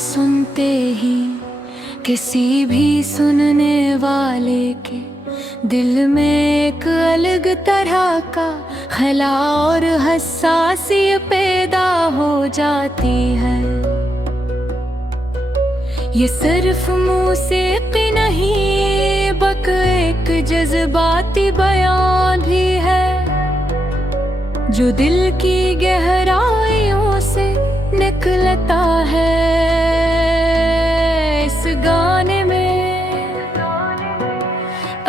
सुनते ही किसी भी सुनने वाले के दिल में एक अलग तरह का खला और हसासियत पैदा हो जाती है। ये सिर्फ मौसीकी नहीं बल्कि एक जज्बाती बयान भी है जो दिल की गहराइयों से निकलता है। इस गाने में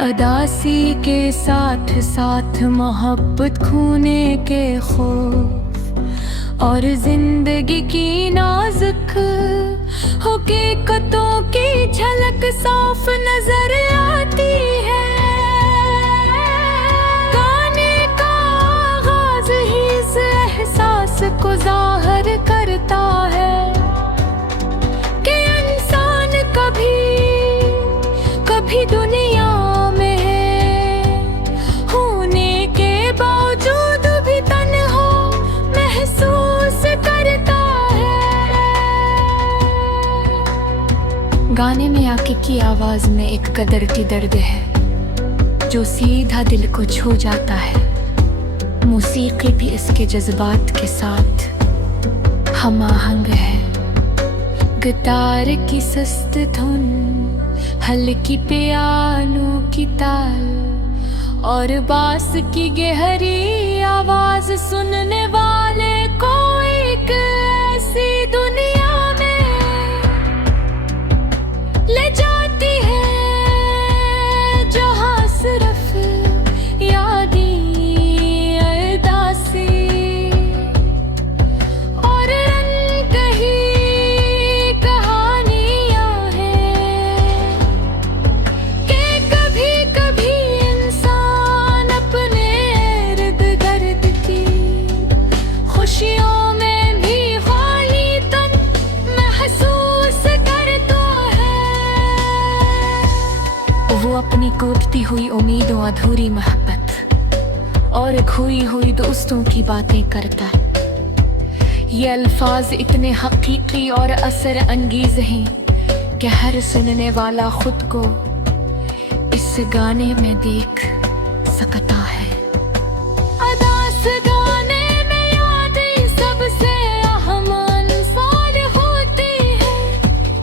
अदासी के साथ साथ मोहब्बत खोने के खौफ और जिंदगी की नाजुक हकीकतों की झलक साफ नजर आती है। गाने का आगाज ही इस एहसास को जाहिर करता है कि इंसान कभी दुनिया में है होने के बावजूद भी तन्हा महसूस करता है। गाने में आके की आवाज में एक कदर की दर्द है जो सीधा दिल को छू जाता है। मौसीकी भी इसके जज्बात के साथ हम आहंग है। गिटार की सस्त धुन, हल्की पियानो की ताल और बास की गहरी आवाज सुनने वाले को एक ऐसी दुनिया में ले जाती है जहाँ सिर्फ यादें अपनी कूदती हुई उम्मीदों, अधूरी मोहब्बत और खोई हुई दोस्तों की बातें करता है। ये अल्फाज इतने हकीकी और असर अंगेज हैं कि हर सुनने वाला खुद को इस गाने में देख सकता है। अदास गाने में यादें सबसे अहम अनसार होती है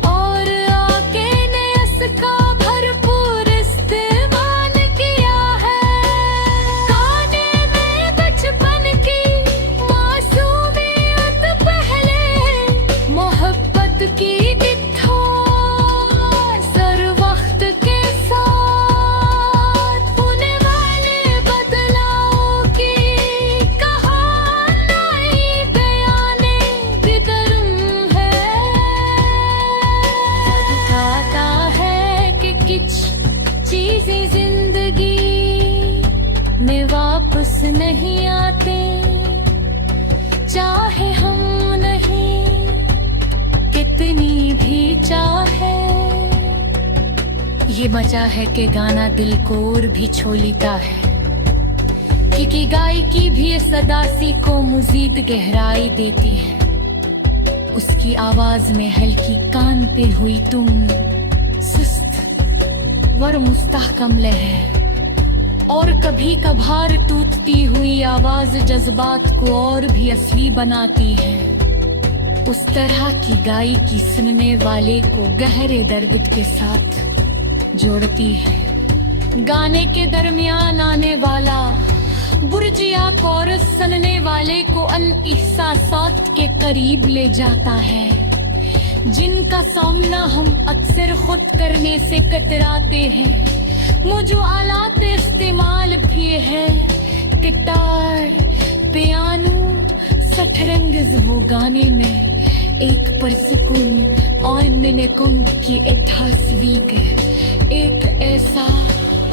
और आके ने इसका भरपूर इस्तेमाल किया है। गाने में बचपन की मासूमियत पहले मोहब्बत की सर वक्त के साथ होने वाले बदलाव की कहानी बयाने दिगरम है। बताता है कि कुछ चीजें जिंदगी में वापस नहीं आते, चाहे हम नहीं कितनी भी चाहे। ये वजह है कि गाना दिल को और भी छू लेता है, क्योंकि गायकी भी इस अदासी को मजीद गहराई देती है। उसकी आवाज में हल्की कान पे हुई तुम सुस्त वर मुस्तहकम लहर और कभी कभार टूटती हुई आवाज जज्बात को और भी असली बनाती है। उस तरह की गायकी सुनने वाले को गहरे दर्द के साथ जोड़ती है। गाने के दरमियान आने वाला बुर्जिया कोरस सुनने वाले को अन एहसासात के करीब ले जाता है, जिनका सामना हम अक्सर खुद करने से कतराते हैं। मुझे आलात इस्तेमाल भी है, गिटार, पियानो, शतरंज। वो गाने में एक परसुकून और मिनकुम की एक तस्वीर है, एक ऐसा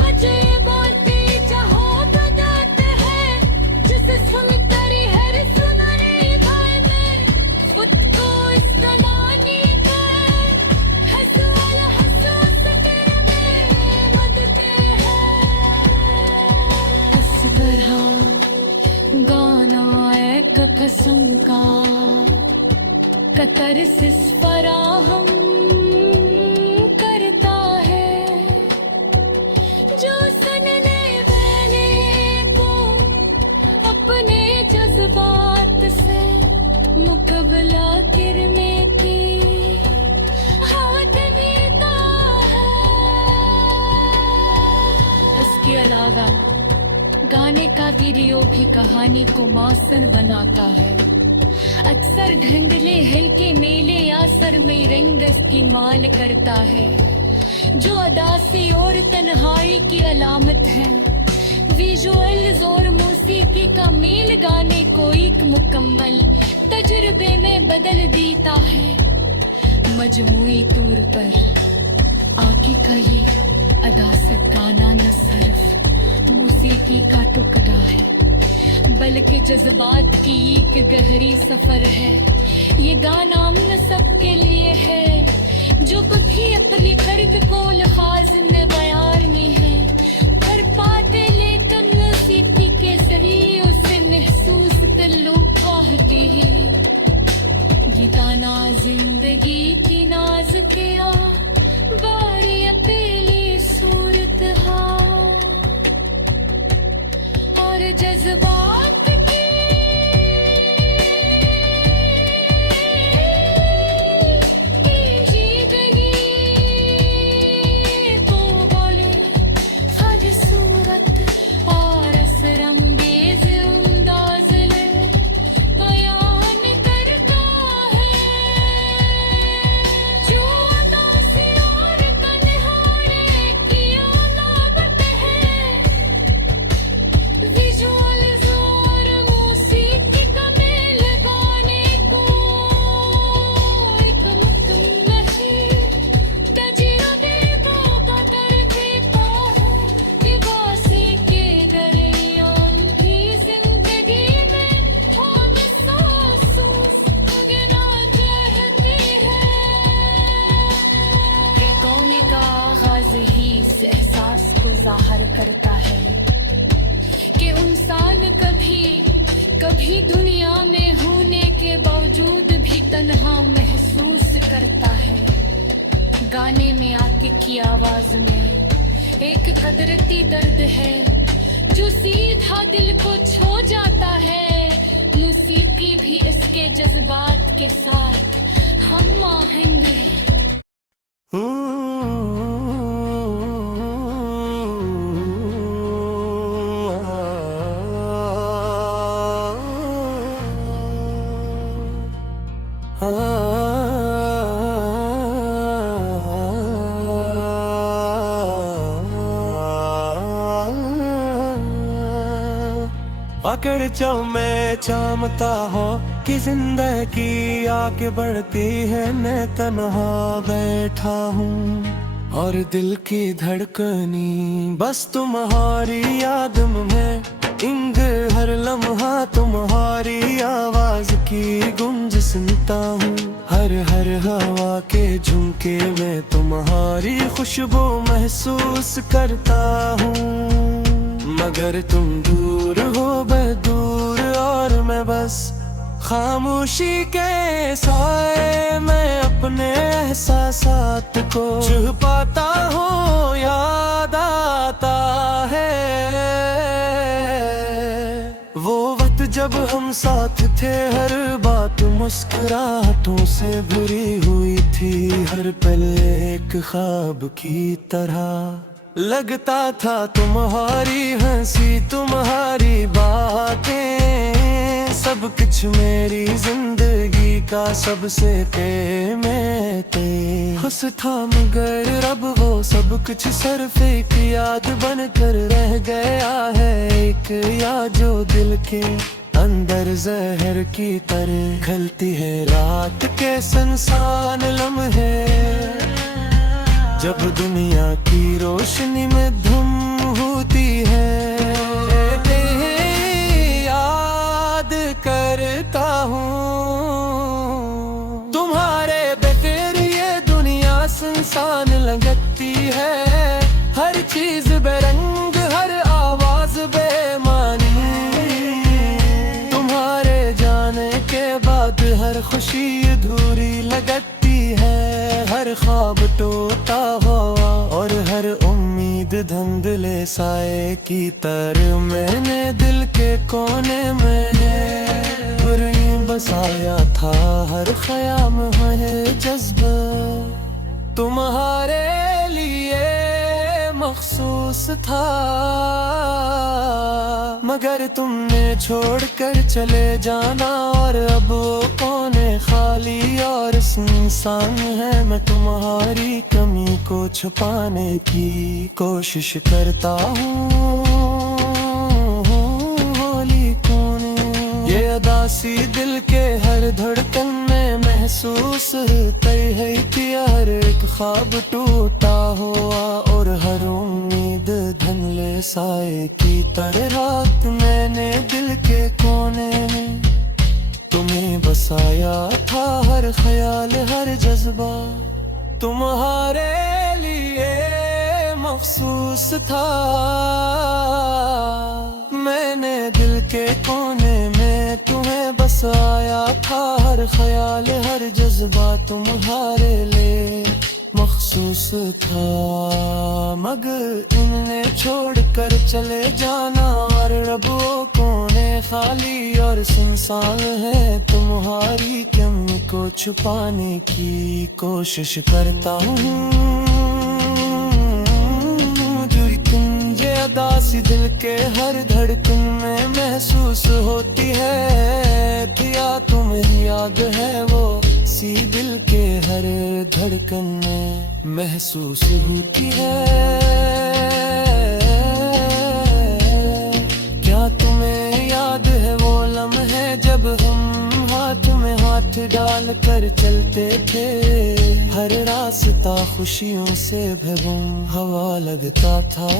अजय बोलते चाहो बजाते हैं जिसे सुनकर हर सुनने भाई में खुद को इस जमाने का हंसवाल हंसो सकर में मदते हैं। इस तरह गाना एक किस्म का कतर से फराह बावला किरने की हाथ देता है। इसके अलावा गाने का वीडियो भी कहानी को मौसम बनाता है। अक्सर ढंढले हल्के मेले या सर में रंग की माल करता है, जो अदासी और तन्हाई की अलामत है। विजुअल्स और मौसीकी का मेल गाने को एक मुकम्मल तजुर्बे में बदल देता है। मजमूई तौर पर आगे का ये अदासत गाना न सिर्फ मौसीकी का टुकड़ा है, बल्कि जज्बात की एक गहरी सफर है। ये गाना हम सबके लिए है, जो कभी अपने दर्द को अल्फाज में बयान नहीं है कर पाते, लेकिन मौसीकी के जरिए उसे महसूस कर लो पाते हैं। ये गाना जिंदगी की नाज के बारी पहली सूरत और जज्बात की जीदगी को बोले हर सूरत और असरंगेज अंदाज में बयान करता है, जो अदासी और तन्हाई की अलामत है। विजुअल्स और मौसीकी का मेल गाने को एक मुकम्मल तजुर्बे को बदल देता है। ये वासी के दरियान भी जिंदगी में महसूस गिरात रहती है। ये गाने का आगाज ही इस एहसास को जाहिर करता है कि इंसान कभी दुनिया में होने के बावजूद भी तन्हा महसूस करता है। गाने में आके की आवाज में एक कदरती दर्द है, जो सीधा दिल को छू जाता है। मौसीकी भी इसके जज्बात के साथ हम आहंग है। अगर जाऊं मैं चाहता हो कि जिंदगी आगे बढ़ती है, मैं तन्हा बैठा हूँ और दिल की धड़कनी बस तुम्हारी याद में इंग हर लम्हा तुम्हारी आवाज की गूंज सुनता हूँ। हर हर हवा के झुमके में तुम्हारी खुशबू महसूस करता हूँ। मगर तुम दूर हो दूर और मैं बस खामोशी के साए में अपने एहसासात को छुपाता हूँ। याद आता है वो वक्त जब हम साथ थे, हर बात मुस्कुराहटों से भरी हुई थी। हर पल एक ख्वाब की तरह लगता था, तुम्हारी हंसी तुम्हारी बातें सब कुछ मेरी जिंदगी का सबसे कीमती थे। खुश था मगर अब वो सब कुछ सिर्फ एक याद बनकर रह गया है। एक याद जो दिल के अंदर जहर की तरह खलती है रात के सुनसान लम्हे, जब दुनिया की रोशनी में धुम होती है। याद करता हूँ तुम्हारे बगैर ये दुनिया सुनसान लगती है। हर चीज बेरंग, हर आवाज बेमानी, तुम्हारे जाने के बाद हर खुशी अधूरी लगती है। हर ख्वाब टूटा हुआ और हर उम्मीद धुंधले साए की तरह मैंने दिल के कोने में तस्वीर बसाया था हर ख्याम है जज्बा तुम्हारे लिए मखसूस था, मगर तुमने छोड़कर चले जाना और अब कोने खाली और सुनसान है। मैं तुम्हारी कमी को छुपाने की कोशिश करता हूँ, होली कोने ये अदासी दिल के हर धड़कन में महसूस होती है कि हर एक ख्वाब टूटा हुआ और हर उम्मीद धुंधले साए की तरह। रात मैंने दिल के कोने में तुम्हें बसाया था हर ख्याल हर जज्बा तुम्हारे लिए मखसूस था। मैंने दिल के कोने में तुम्हें बसाया था हर ख्याल हर जज्बा तुम्हारे लिए मखसूस था, मगर इन्हें छोड़कर चले जाना और अब वो कोने खाली और सुनसान है। तुम्हारी कमी को छुपाने की कोशिश करता हूँ, ये अदासी दिल के हर धड़कन में महसूस होती है। क्या तुम्हें याद है वो सी दिल के हर धड़कन में महसूस होती है? क्या तुम्हें याद है वो लम्हे जब हम हाथ में हाथ डाल कर चलते थे? हर रास्ता खुशियों से भरपूर हवा लगता था,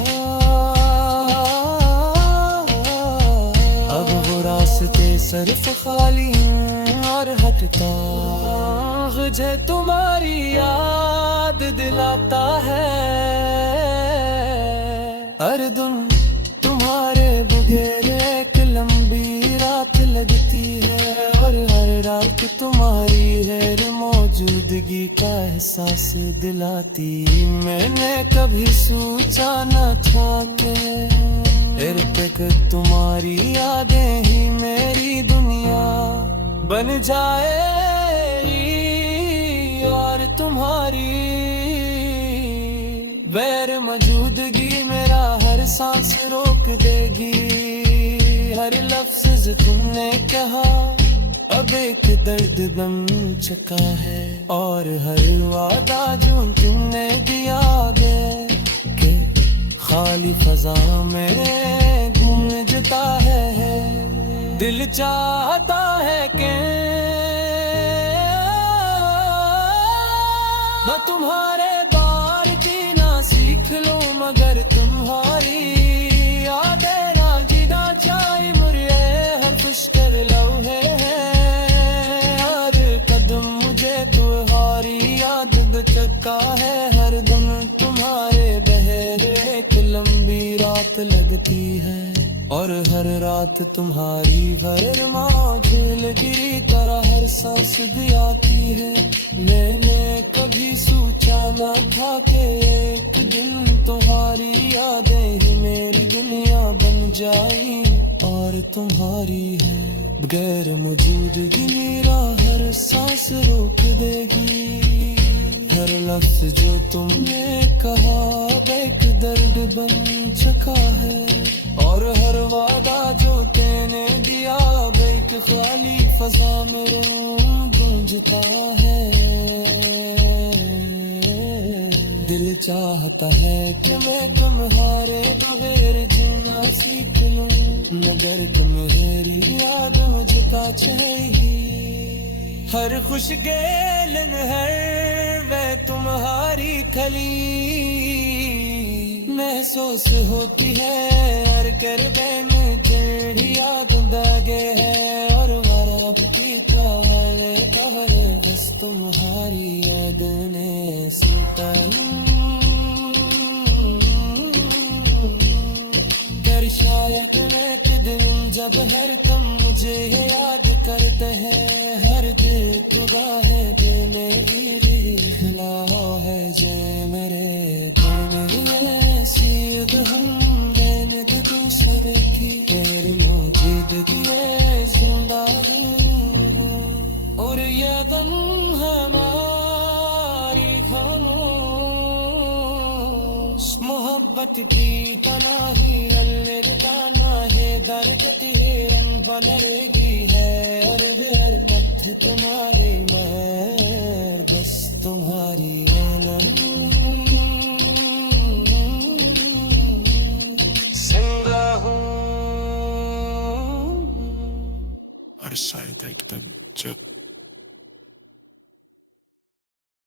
अब वो रास्ते सिर्फ खाली और हटता। मुझे तुम्हारी याद दिलाता है हर दिन तुम्हारे बगैर एक लंबी रात लगती है, और हर रात तुम्हारी गैर मौजूदगी का एहसास दिलाती। मैंने कभी सोचा न था कि तुम्हारी यादें ही मेरी दुनिया बन जाएगी और तुम्हारी गैर मौजूदगी मेरा हर सांस रोक देगी। हर लफ्ज तुमने कहा अब एक दर्द बन चुका है, और हर वादा जो तुमने दिया के खाली फजा में गूंजता है। दिल चाहता है कि मैं तुम्हारे बार की ना सीख लूं, मगर तुम्हारी यादें ना जीना चाहे मुझे हर खुशकर लम्हे हैं। हर कदम मुझे तुम्हारी याद बचका है, हर दिन तुम्हारे बहरे एक लंबी रात लगती है, और हर रात तुम्हारी भरमा झीलगिरी तरह हर सांस भी आती है। मैंने कभी सोचा न था कि एक दिन तुम्हारी यादें ही मेरी दुनिया बन जाई और तुम्हारी है बगैर मौजूदगी मेरा हर सांस रोक देगी। हर लफ्ज जो तुमने कहा एक दर्द बन चुका है, और हर वादा जो तेने दिया एक खाली फजा में गूंजता है। दिल चाहता है कि मैं तुम्हारे बगैर जीना सीख लूं, मगर तुम्हारी याद मुझे चाहिए। हर खुश गेलन हर वे तुम्हारी खली महसूस होती है, हर करबे में तेरी याद दागे है, और वराब की तोहरे तोहरे बस तुम्हारी याद ने सीता। कर शायद एक दिन जब हर तुम मुझे याद करते हैं, हर दिल तो गाहे देने की खिला है जय मेरे दिल सीध हम रहने दूसरे की गैर मौजूदगी जिंदा दम हमारी खामोश मोहब्बत की तनाही अल्लाह है दरकती रम बनरेगी है और हर मत तुम्हारी महर बस तुम्हारी नम जिंदा हूँ Her şeyde giden cep